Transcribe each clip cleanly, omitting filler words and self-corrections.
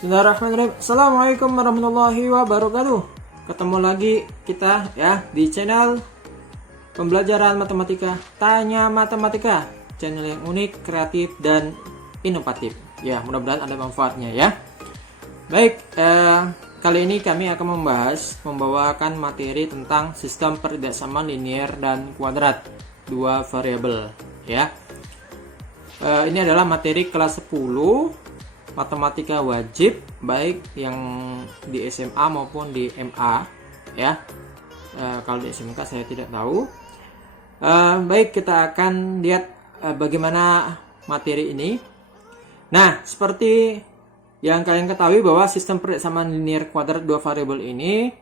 Bismillahirrahmanirrahim. Assalamualaikum warahmatullahi wabarakatuh. Ketemu lagi kita ya di channel pembelajaran matematika Tanya Matematika, channel yang unik, kreatif dan inovatif. Ya, mudah-mudahan ada manfaatnya ya. Baik, kali ini kami akan membawakan materi tentang sistem pertidaksamaan linier dan kuadrat dua variabel ya. Ini adalah materi kelas 10 matematika wajib, baik yang di SMA maupun di MA ya. Kalau di SMK saya tidak tahu. Baik, kita akan lihat bagaimana materi ini. Nah, seperti yang kalian ketahui bahwa sistem pertidaksamaan linier kuadrat dua variabel ini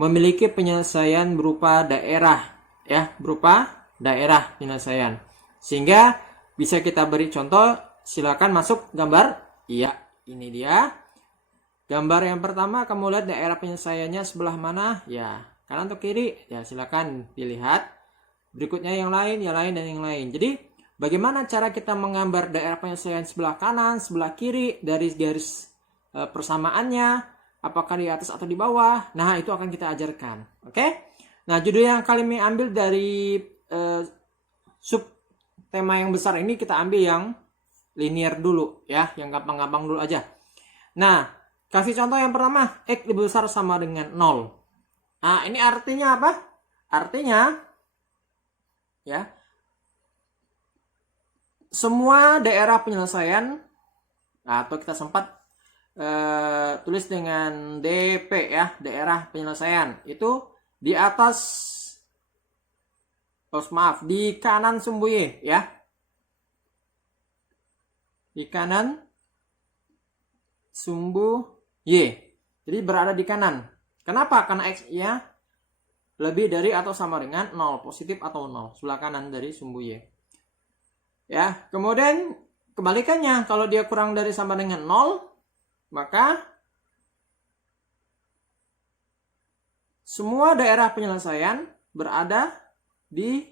memiliki penyelesaian berupa daerah ya, berupa daerah penyelesaian. Sehingga bisa kita beri contoh, silakan masuk gambar. Iya, ini dia. Gambar yang pertama, kamu lihat daerah penyelesaiannya sebelah mana? Ya, kanan atau kiri? Ya, silakan dilihat. Berikutnya yang lain, dan yang lain. Jadi, bagaimana cara kita menggambar daerah penyelesaian sebelah kanan, sebelah kiri, dari garis persamaannya, apakah di atas atau di bawah? Nah, itu akan kita ajarkan. Oke? Nah, judul yang kami ambil dari sub tema yang besar ini, kita ambil yang linear dulu ya, yang gampang-gampang dulu aja. Nah, kasih contoh yang pertama, X lebih besar sama dengan 0. Nah, ini artinya apa? Artinya ya, semua daerah penyelesaian, atau kita sempat tulis dengan DP ya, daerah penyelesaian itu di atas, di kanan sumbu Y ya, di kanan sumbu Y. Jadi berada di kanan. Kenapa? Karena X-nya lebih dari atau sama dengan 0, positif atau 0, sebelah kanan dari sumbu Y. Ya, kemudian kebalikannya, kalau dia kurang dari sama dengan 0, maka semua daerah penyelesaian berada di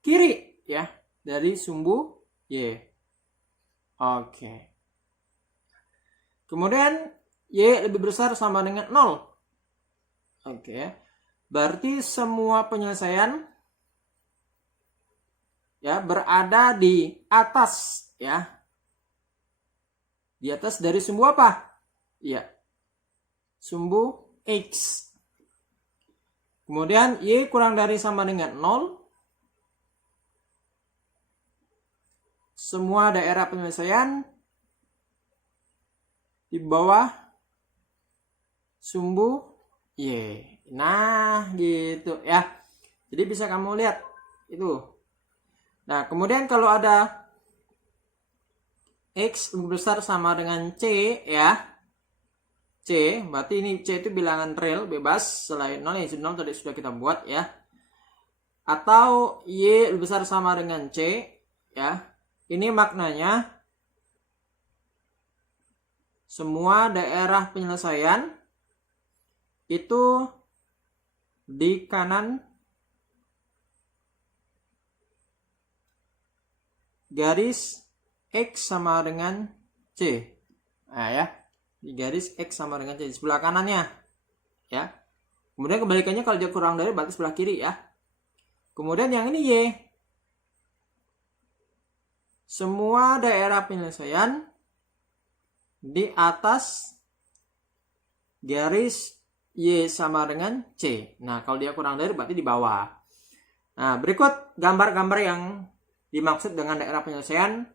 kiri ya, dari sumbu Y. Oke. Kemudian Y lebih besar sama dengan 0. Oke. Berarti semua penyelesaian ya berada di atas ya. Di atas dari sumbu apa? Ya. Sumbu X. Kemudian Y kurang dari sama dengan 0. Semua daerah penyelesaian di bawah sumbu Y. Nah, gitu ya. Jadi bisa kamu lihat itu. Nah, kemudian kalau ada X lebih besar sama dengan C ya. C, berarti ini C itu bilangan real bebas selain 0, ya 0 tadi sudah kita buat ya. Atau Y lebih besar sama dengan C ya. Ini maknanya semua daerah penyelesaian itu di kanan garis X sama dengan C. Nah ya, di garis X sama dengan C, di sebelah kanannya ya. Kemudian kebalikannya, kalau dia kurang dari berarti sebelah kiri ya. Kemudian yang ini Y. Semua daerah penyelesaian di atas garis Y sama dengan C. Nah, kalau dia kurang dari berarti di bawah. Nah, berikut gambar-gambar yang dimaksud dengan daerah penyelesaian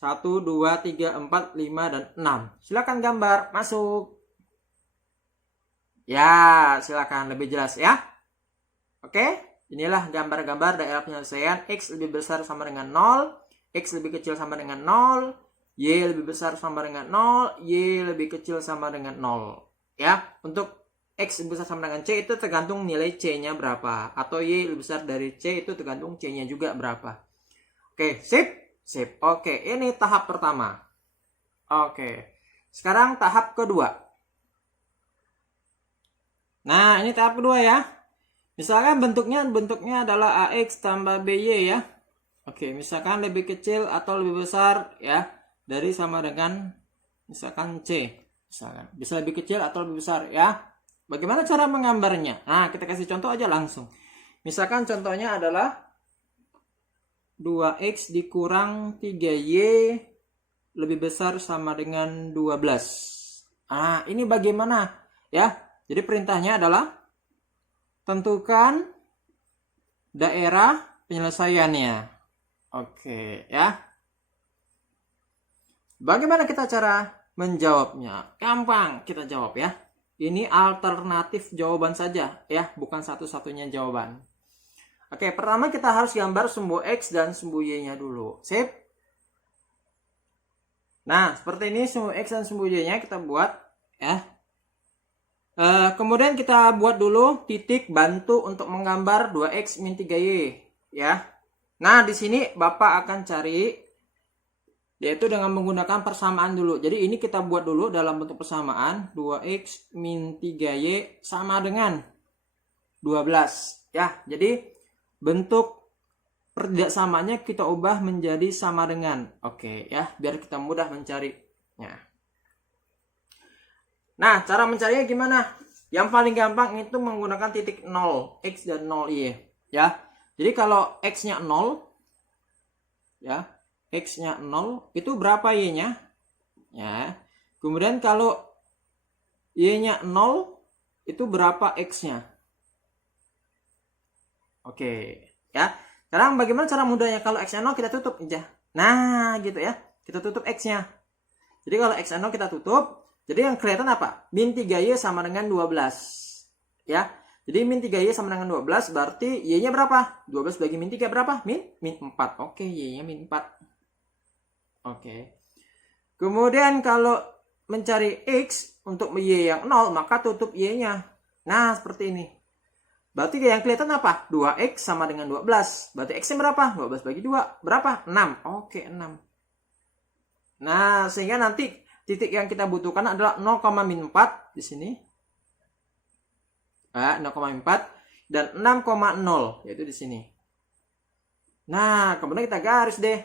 1, 2, 3, 4, 5, dan 6. Silakan gambar, masuk. Ya, silakan lebih jelas ya. Oke, inilah gambar-gambar daerah penyelesaian. X lebih besar sama dengan 0. X lebih kecil sama dengan 0, Y lebih besar sama dengan 0, Y lebih kecil sama dengan 0. Ya, untuk X lebih besar sama dengan C itu tergantung nilai C-nya berapa. Atau Y lebih besar dari C itu tergantung C-nya juga berapa. Oke, sip? Sip. Oke, ini tahap pertama. Oke, sekarang tahap kedua. Nah, ini tahap kedua ya. Misalkan bentuknya adalah AX tambah BY ya. Oke, misalkan lebih kecil atau lebih besar ya dari sama dengan misalkan C, misalkan bisa lebih kecil atau lebih besar ya. Bagaimana cara menggambarnya? Nah, kita kasih contoh aja langsung. Misalkan contohnya adalah 2x dikurang 3y lebih besar sama dengan 12. Nah, ini bagaimana ya? Jadi perintahnya adalah tentukan daerah penyelesaiannya. Oke, ya. Bagaimana kita cara menjawabnya? Gampang kita jawab ya. Ini alternatif jawaban saja ya, bukan satu-satunya jawaban. Oke, pertama kita harus gambar sumbu X dan sumbu Y-nya dulu. Sip. Nah, seperti ini sumbu X dan sumbu Y-nya kita buat ya. Kemudian kita buat dulu titik bantu untuk menggambar 2X min 3Y ya. Nah, di sini Bapak akan cari yaitu dengan menggunakan persamaan dulu. Jadi ini kita buat dulu dalam bentuk persamaan 2X min 3Y sama dengan 12 ya. Jadi bentuk pertidaksamaannya kita ubah menjadi sama dengan. Oke ya, biar kita mudah mencarinya. Nah, cara mencarinya gimana? Yang paling gampang itu menggunakan titik 0, X dan 0Y ya. Jadi kalau X-nya 0 ya, X-nya 0 itu berapa Y-nya? Ya. Kemudian kalau Y-nya 0 itu berapa X-nya? Oke, ya. Sekarang bagaimana cara mudahnya? Kalau X-nya 0 kita tutup aja. Nah, gitu ya. Kita tutup X-nya. Jadi kalau X-nya 0 kita tutup. Jadi yang kelihatan apa? Min 3Y sama dengan 12. Ya. Jadi min 3Y sama dengan 12 berarti Y-nya berapa? 12 bagi min 3 berapa? Min 4. Oke, Y-nya min 4. Oke. Kemudian kalau mencari X untuk Y yang 0, maka tutup Y-nya. Nah, seperti ini. Berarti yang kelihatan apa? 2X sama dengan 12. Berarti X-nya berapa? 12 bagi 2. Berapa? 6. Oke, 6. Nah, sehingga nanti titik yang kita butuhkan adalah 0,4 di sini. 0,4 dan 6,0 yaitu di sini. Nah, kemudian kita garis deh.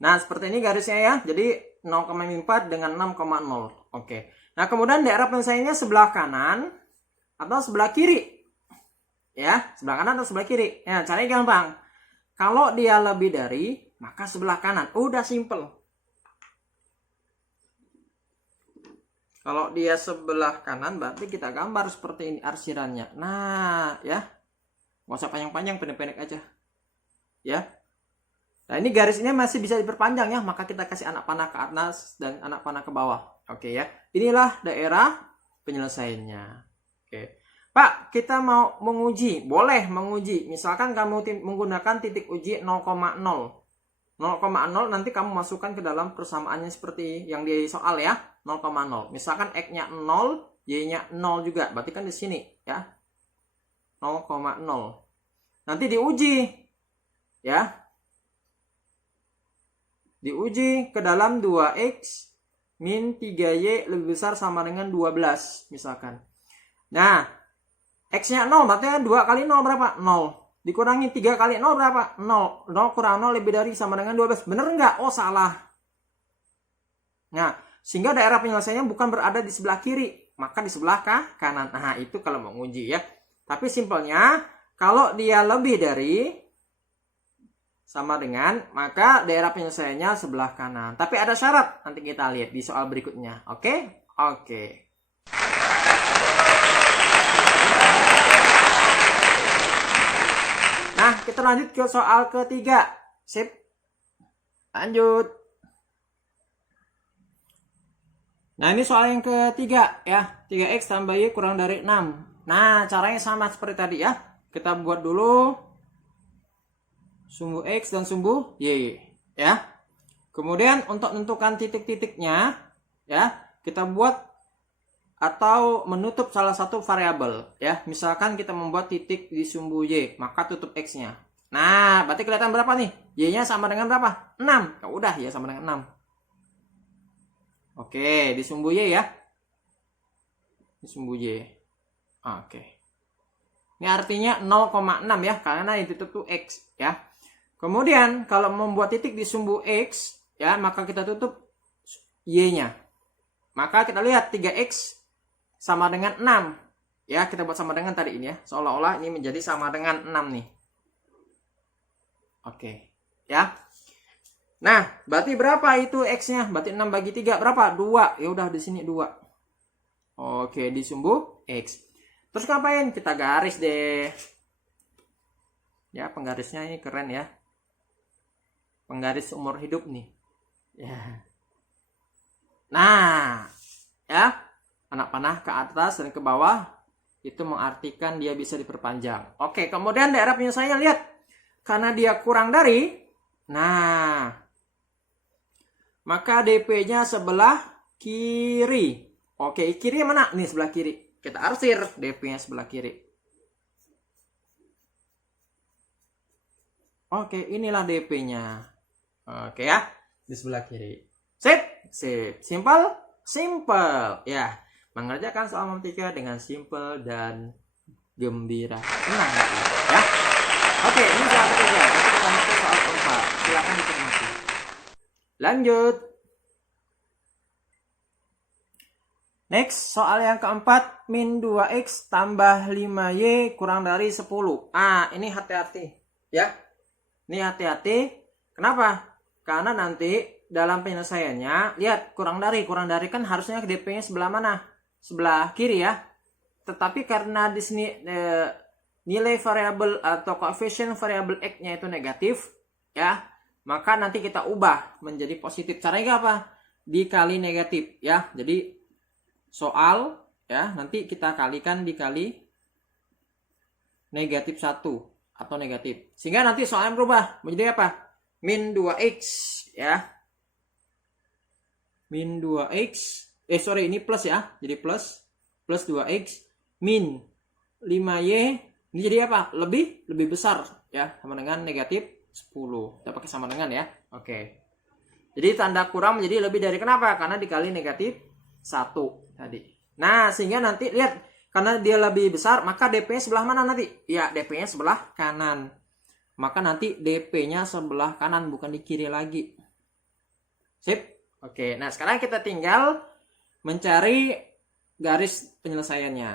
Nah, seperti ini garisnya ya. Jadi 0,4 dengan 6,0. Oke. Nah, kemudian daerah penyelesaiannya sebelah kanan atau sebelah kiri ya, sebelah kanan atau sebelah kiri ya. Caranya gampang, kalau dia lebih dari maka sebelah kanan, udah simple. Kalau dia sebelah kanan berarti kita gambar seperti ini arsirannya. Nah ya, nggak usah panjang-panjang, pendek-pendek aja ya. Nah ini garis ini masih bisa diperpanjang ya, maka kita kasih anak panah ke atas dan anak panah ke bawah. Oke ya, inilah daerah penyelesaiannya. Oke, Pak, kita mau menguji, boleh menguji. Misalkan kamu menggunakan titik uji 0,0. 0,0 nanti kamu masukkan ke dalam persamaannya seperti yang di soal ya. 0,0. Misalkan X-nya 0, Y-nya 0 juga. Berarti kan di sini ya. 0,0. Nanti diuji ya. Diuji ke dalam 2X min 3Y lebih besar sama dengan 12 misalkan. Nah, X-nya 0 berarti 2 kali 0 berapa? 0. Dikurangi 3 kali 0 berapa? 0. 0 kurang 0 lebih dari sama dengan 12. Bener nggak? Oh, salah. Nah, sehingga daerah penyelesaiannya bukan berada di sebelah kiri, maka di sebelah kanan. Nah, itu kalau mau uji ya. Tapi simpelnya, kalau dia lebih dari sama dengan, maka daerah penyelesaiannya sebelah kanan. Tapi ada syarat, nanti kita lihat di soal berikutnya. Oke? Oke. Nah, kita lanjut ke soal ketiga. Sip. Lanjut. Nah, ini soal yang ketiga ya. 3X tambah Y kurang dari 6. Nah, caranya sama seperti tadi ya. Kita buat dulu sumbu X dan sumbu Y ya. Kemudian untuk menentukan titik-titiknya ya, kita buat atau menutup salah satu variabel ya. Misalkan kita membuat titik di sumbu Y, maka tutup X-nya. Nah, berarti kelihatan berapa nih? Y-nya sama dengan berapa? 6. Ya udah ya, sama dengan 6. Oke, di sumbu Y ya. Di sumbu Y. Oke. Ini artinya 0,6 ya, karena yang ditutup tuh X ya. Kemudian kalau membuat titik di sumbu X ya, maka kita tutup Y-nya. Maka kita lihat 3X sama dengan 6. Ya, kita buat sama dengan tadi ini ya. Seolah-olah ini menjadi sama dengan 6 nih. Oke, ya. Nah, berarti berapa itu X-nya? Berarti 6 bagi 3 berapa? 2. Ya udah di sini 2. Oke, di sumbu X. Terus ngapain? Kita garis deh. Ya, penggarisnya ini keren ya. Penggaris umur hidup nih. Ya. Nah, ya, anak panah ke atas dan ke bawah itu mengartikan dia bisa diperpanjang. Oke, kemudian daerah penyelesaiannya lihat. Karena dia kurang dari, nah, maka DP-nya sebelah kiri. Oke, kiri mana? Nih sebelah kiri. Kita arsir DP-nya sebelah kiri. Oke, inilah DP-nya. Oke ya, di sebelah kiri. Sip, sip. Simple, simple. Ya, mengerjakan soal matematika dengan simple dan gembira. Senang ya. Oke, ini soal ketiga. Kita lanjut ke soal keempat. Silakan dicermati. Lanjut. Next, soal yang keempat. Min 2X tambah 5Y kurang dari 10. Ini hati-hati. Ya. Ini hati-hati. Kenapa? Karena nanti dalam penyelesaiannya, lihat kurang dari kan harusnya DP-nya sebelah mana? Sebelah kiri ya. Tetapi karena di sini nilai variabel atau koefisien variabel X-nya itu negatif, ya, maka nanti kita ubah menjadi positif. Caranya apa? Dikali negatif ya. Jadi soal ya, nanti kita kalikan dikali negatif 1 atau negatif. Sehingga nanti soalnya berubah menjadi apa? Min 2X ya. Min 2X. Ini plus ya. Jadi plus 2X min 5Y. Ini jadi apa? Lebih besar ya, sama dengan negatif 10. Kita pakai sama dengan ya. Oke. Jadi tanda kurang menjadi lebih dari, kenapa? Karena dikali negatif 1 tadi. Nah, sehingga nanti lihat, karena dia lebih besar, maka DP-nya sebelah mana nanti? Ya, DP-nya sebelah kanan. Maka nanti DP-nya sebelah kanan, bukan di kiri lagi. Sip. Oke, nah sekarang kita tinggal mencari garis penyelesaiannya.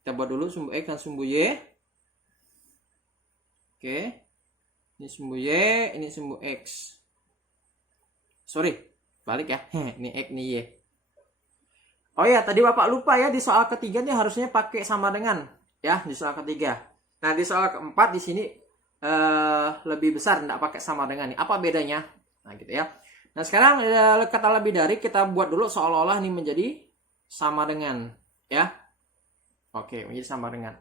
Kita buat dulu sumbu X dan sumbu Y. Oke. Ini sumbu Y, ini sumbu X. Sorry, balik ya. Ini X, ini Y. Oh ya, tadi Bapak lupa ya, di soal ketiga nih harusnya pakai sama dengan. Ya, di soal ketiga. Nah, di soal keempat di sini lebih besar, tidak pakai sama dengan nih. Apa bedanya? Nah, gitu ya. Nah, sekarang kata lebih dari kita buat dulu seolah-olah ini menjadi sama dengan. Ya. Oke, menjadi sama dengan.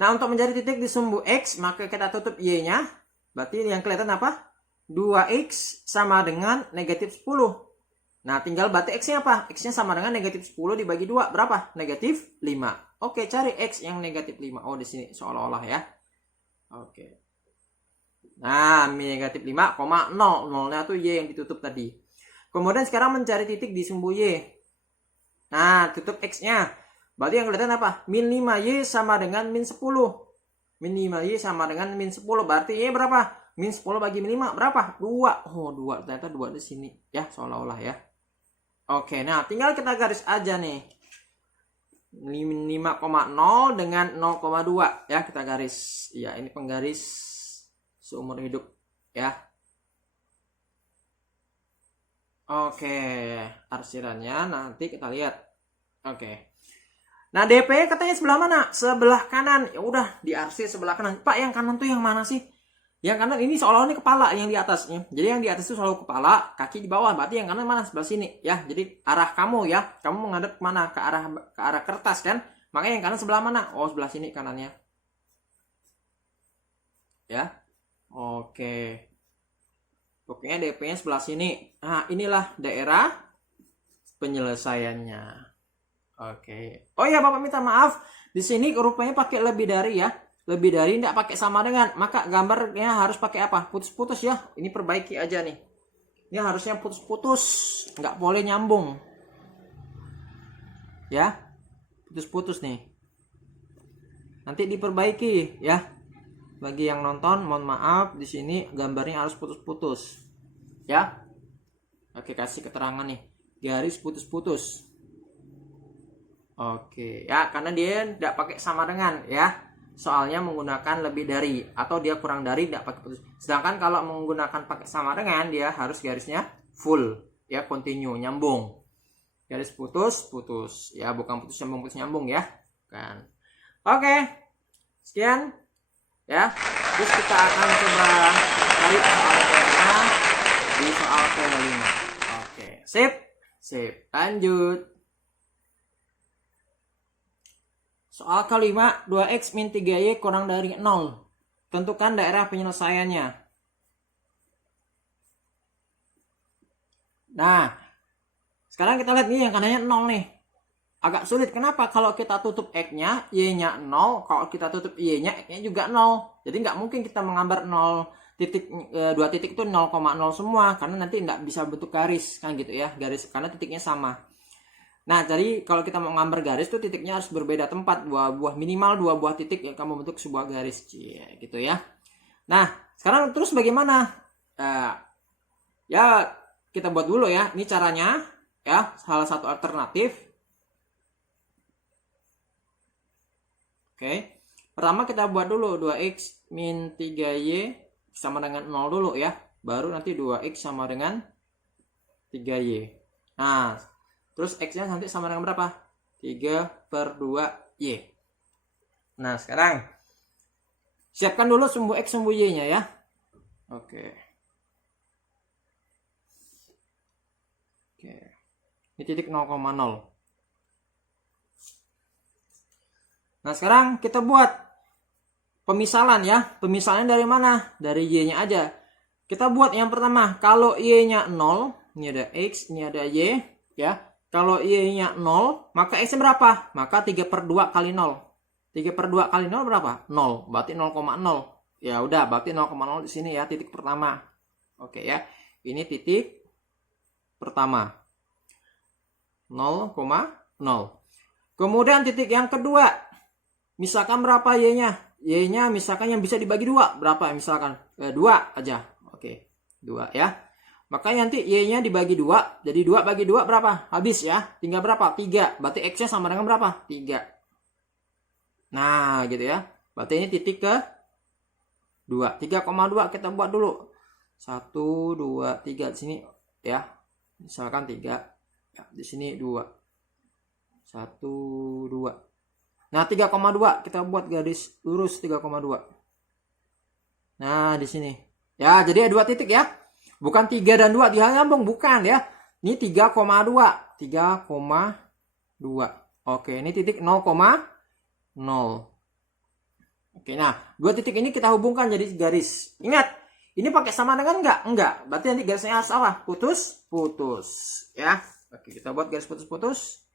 Nah, untuk mencari titik di sumbu X, maka kita tutup Y-nya. Berarti yang kelihatan apa? 2X sama dengan negatif 10. Nah, tinggal berarti X-nya apa? X-nya sama dengan negatif 10 dibagi 2. Berapa? Negatif 5. Oke, cari X yang negatif 5. Oh, di sini seolah-olah ya. Oke. Nah, negatif 5,0. 0-nya tuh Y yang ditutup tadi. Kemudian sekarang mencari titik di sumbu Y. Nah, tutup X-nya. Berarti yang kelihatan apa? Min 5Y sama dengan min 10. Min 5Y sama dengan min 10. Berarti Y berapa? Min 10 bagi min 5 berapa? 2. Oh, 2. Ternyata 2 di sini. Ya, seolah-olah ya. Oke, nah tinggal kita garis aja nih. Min 5,0 dengan 0,2. Ya, kita garis. Ya, ini penggaris seumur hidup. Ya. Oke, arsirannya nanti kita lihat. Oke. Nah, DP katanya sebelah mana? Sebelah kanan. Ya udah, diarsir sebelah kanan. Pak, yang kanan tuh yang mana sih? Yang kanan ini seolah-olah ini kepala yang di atasnya. Jadi yang di atas itu selalu kepala, kaki di bawah. Berarti yang kanan mana? Sebelah sini, ya. Jadi arah kamu ya. Kamu menghadap mana? Ke arah kertas kan? Makanya yang kanan sebelah mana? Oh, sebelah sini kanannya. Ya. Oke. Pokoknya DP-nya sebelah sini. Nah, inilah daerah penyelesaiannya. Oke. Oh ya, Bapak minta maaf. Di sini rupanya pakai lebih dari ya. Lebih dari tidak pakai sama dengan. Maka gambarnya harus pakai apa? Putus-putus ya. Ini perbaiki aja nih. Ini harusnya putus-putus. Nggak boleh nyambung. Ya. Putus-putus nih. Nanti diperbaiki ya. Bagi yang nonton, mohon maaf. Di sini gambarnya harus putus-putus. ya. Oke, kasih keterangan nih, garis putus-putus. Oke, ya, karena dia tidak pakai sama dengan, ya. Soalnya menggunakan lebih dari atau dia kurang dari, tidak pakai putus. Sedangkan kalau menggunakan pakai sama dengan, dia harus garisnya full, ya, continue, nyambung. Garis putus, putus, ya, bukan putus nyambung ya, kan. Oke, sekian, ya. Terus kita akan coba cari soal kelima di soal kelima. Oke, sip, lanjut. Soal kelima, 2x min 3y kurang dari 0. Tentukan daerah penyelesaiannya. Nah, sekarang kita lihat nih yang kanannya 0 nih. Agak sulit. Kenapa? Kalau kita tutup x-nya, y-nya 0. Kalau kita tutup y-nya, x-nya juga 0. Jadi nggak mungkin kita menggambar 0 titik, 2 titik itu 0,0 semua. Karena nanti nggak bisa bentuk garis. Kan gitu ya. Garis, karena titiknya sama. Nah, jadi kalau kita mau gambar garis tuh titiknya harus berbeda tempat, minimal 2 buah titik yang akan membentuk sebuah garis, gitu ya. Nah, sekarang terus bagaimana? Ya kita buat dulu ya. Ini caranya, ya, salah satu alternatif. Oke. Pertama kita buat dulu 2x min 3y sama dengan 0 dulu ya. Baru nanti 2x sama dengan 3y. Nah, terus x-nya nanti sama dengan berapa? 3/2y. Nah, sekarang siapkan dulu sumbu x, sumbu y-nya ya. Oke. Ini titik 0,0. Nah, sekarang kita buat pemisalan ya. Pemisalan dari mana? Dari y-nya aja. Kita buat yang pertama, kalau y-nya 0, ini ada x, ini ada y, ya. Kalau y-nya 0, maka x-nya berapa? Maka 3/2 kali 0. 3/2 kali 0 berapa? 0. Berarti 0,0. Ya udah, berarti 0,0 di sini ya, titik pertama. Oke ya. Ini titik pertama. 0,0. Kemudian titik yang kedua. Misalkan berapa y-nya? Y-nya misalkan yang bisa dibagi 2. Berapa? Misalkan 2 aja. Oke. 2 ya. Maka nanti y-nya dibagi 2. Jadi 2 bagi 2 berapa? Habis ya. Tinggal berapa? 3. Berarti x-nya sama dengan berapa? 3. Nah, gitu ya. Berarti ini titik ke 2. 3,2 kita buat dulu. 1, 2, 3 di sini ya. Misalkan 3. Ya, di sini 2. 1, 2. Nah, 3,2 kita buat garis lurus 3,2. Nah, di sini. Ya, jadi ada 2 titik ya. Bukan 3 dan 2 dia nyambung, bukan ya. Ini 3,2. 3,2. Oke, ini titik 0,0. Oke, nah, 2 titik ini kita hubungkan jadi garis. Ingat, ini pakai sama dengan enggak? Enggak. Berarti nanti garisnya harus apa? Putus, putus. Ya. Oke, kita buat garis putus-putus.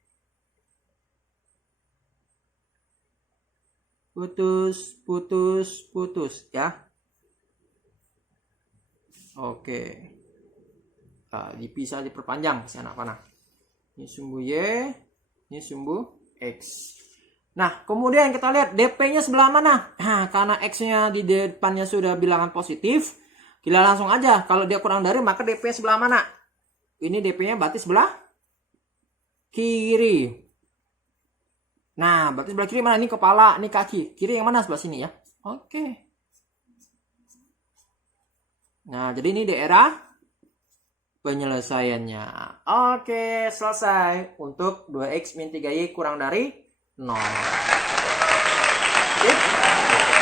Putus, putus, putus. Ya. Oke. Nah, dipisah, diperpanjang si anak panah. Ini sumbu y, ini sumbu x. Nah, kemudian kita lihat DP-nya sebelah mana? Nah, karena x-nya di depannya sudah bilangan positif, kita langsung aja. Kalau dia kurang dari, maka DP sebelah mana? Ini DP-nya berarti sebelah kiri. Nah, berarti sebelah kiri mana? Ini kepala, ini kaki. Kiri yang mana? Sebelah sini ya. Oke. Nah, jadi ini daerah penyelesaiannya. Oke, selesai. Untuk 2x min 3y kurang dari 0. Oke,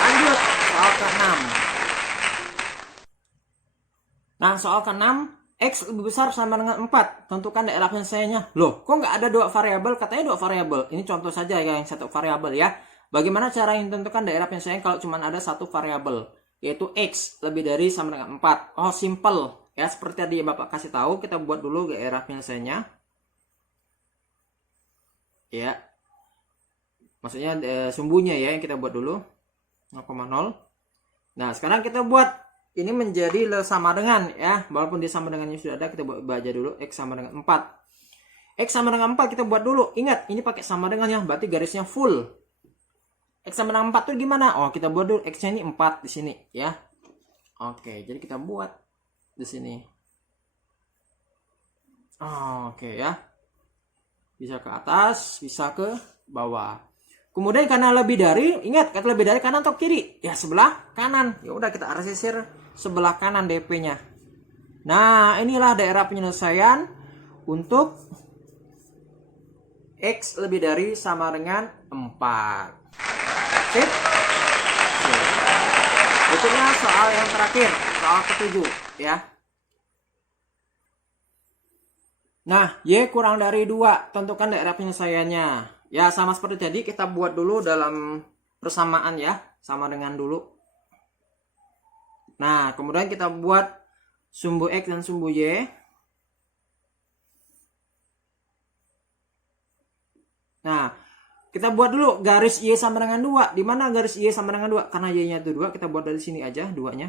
lanjut. Soal ke-6. Nah, soal ke-6. X lebih besar sama dengan 4. Tentukan daerah penyelesaiannya. Loh, kok nggak ada 2 variabel? Katanya 2 variabel. Ini contoh saja ya, yang 1 variabel ya. Bagaimana cara menentukan daerah penyelesaian kalau cuma ada 1 variabel? Yaitu X lebih dari sama dengan 4. Oh, simple. Ya, seperti tadi Bapak kasih tahu, kita buat dulu daerah penyelesaiannya. Ya. Maksudnya sumbunya ya, yang kita buat dulu. 0,0. Nah, sekarang kita buat ini menjadi sama dengan ya, walaupun dia sama dengannya sudah ada, kita baca dulu x sama dengan 4. X sama dengan 4 kita buat dulu. Ingat, ini pakai sama dengan ya, berarti garisnya full. X sama dengan 4 itu gimana? Oh, kita buat dulu x-nya ini 4 di sini ya. Oke, jadi kita buat di sini. Oke ya. Bisa ke atas, bisa ke bawah. Kemudian karena lebih dari, ingat kata lebih dari kanan atau kiri? Ya sebelah kanan. Ya udah kita sisir sebelah kanan DP-nya. Nah, inilah daerah penyelesaian untuk X lebih dari sama dengan 4. Sip? Sip. Berikutnya soal yang terakhir, soal ke-7 ya. Nah, Y kurang dari 2, tentukan daerah penyelesaiannya. Ya, sama seperti tadi kita buat dulu dalam persamaan ya, sama dengan dulu. Nah, kemudian kita buat sumbu X dan sumbu Y. Nah, kita buat dulu garis Y sama dengan 2. Di mana garis Y sama dengan 2? Karena Y-nya itu 2, kita buat dari sini aja 2-nya.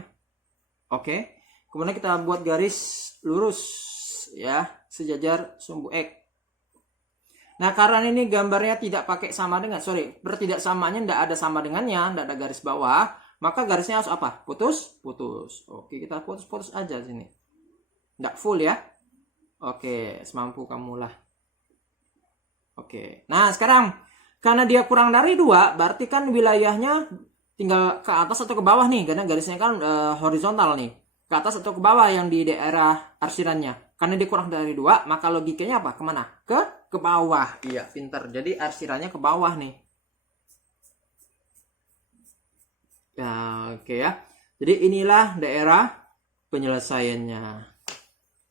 Oke. Kemudian kita buat garis lurus ya, sejajar sumbu X. Nah, karena ini gambarnya tidak pakai sama dengan, bertidak samanya tidak ada sama dengannya, tidak ada garis bawah, maka garisnya harus apa? Putus. Oke, kita putus aja sini. Tidak full ya. Oke, semampu kamu lah. Oke. Nah, sekarang karena dia kurang dari 2, berarti kan wilayahnya tinggal ke atas atau ke bawah nih, karena garisnya kan horizontal nih. Ke atas atau ke bawah yang di daerah arsirannya. Karena dia kurang dari 2, maka logikanya apa? Kemana? Ke bawah. Iya, pinter. Jadi arsirannya ke bawah nih. Ya, oke ya. Jadi inilah daerah penyelesaiannya.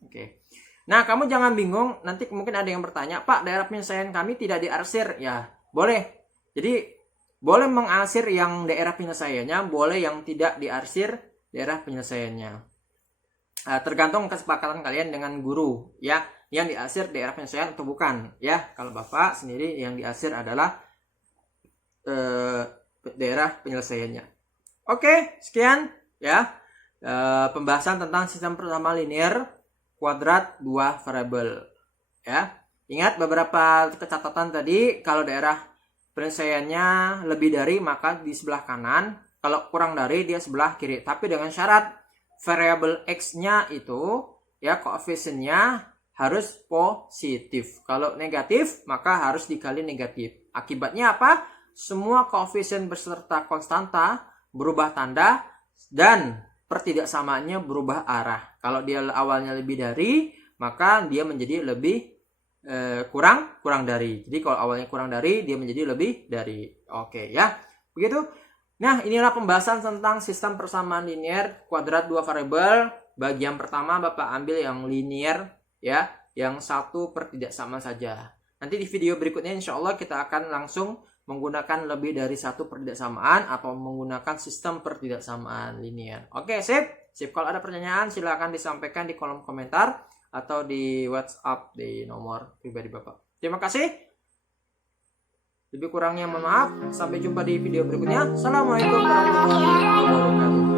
Oke. Nah, kamu jangan bingung. Nanti mungkin ada yang bertanya, Pak, daerah penyelesaian kami tidak diarsir. Ya, boleh. Jadi, boleh mengarsir yang daerah penyelesaiannya, boleh yang tidak diarsir daerah penyelesaiannya. Tergantung kesepakatan kalian dengan guru ya, yang diarsir daerah penyelesaian atau bukan ya. Kalau Bapak sendiri yang diarsir adalah daerah penyelesaiannya. Oke, sekian ya pembahasan tentang sistem pertama linear kuadrat 2 variabel ya. Ingat beberapa catatan tadi, kalau daerah penyelesaiannya lebih dari maka di sebelah kanan, kalau kurang dari dia sebelah kiri, tapi dengan syarat variabel X-nya itu ya koefisiennya harus positif. Kalau negatif maka harus dikali negatif. Akibatnya apa? Semua koefisien beserta konstanta berubah tanda dan pertidaksamaannya berubah arah. Kalau dia awalnya lebih dari, maka dia menjadi lebih kurang dari. Jadi kalau awalnya kurang dari, dia menjadi lebih dari. Oke ya. Begitu. Nah, inilah pembahasan tentang sistem persamaan linear kuadrat 2 variabel. Bagian pertama Bapak ambil yang linear ya, yang satu pertidaksamaan saja. Nanti di video berikutnya insya Allah kita akan langsung menggunakan lebih dari satu pertidaksamaan atau menggunakan sistem pertidaksamaan linear. Oke, sip. Kalau ada pertanyaan silakan disampaikan di kolom komentar atau di WhatsApp di nomor pribadi Bapak. Terima kasih. Lebih kurangnya mohon maaf. Sampai jumpa di video berikutnya. Assalamualaikum warahmatullahi wabarakatuh.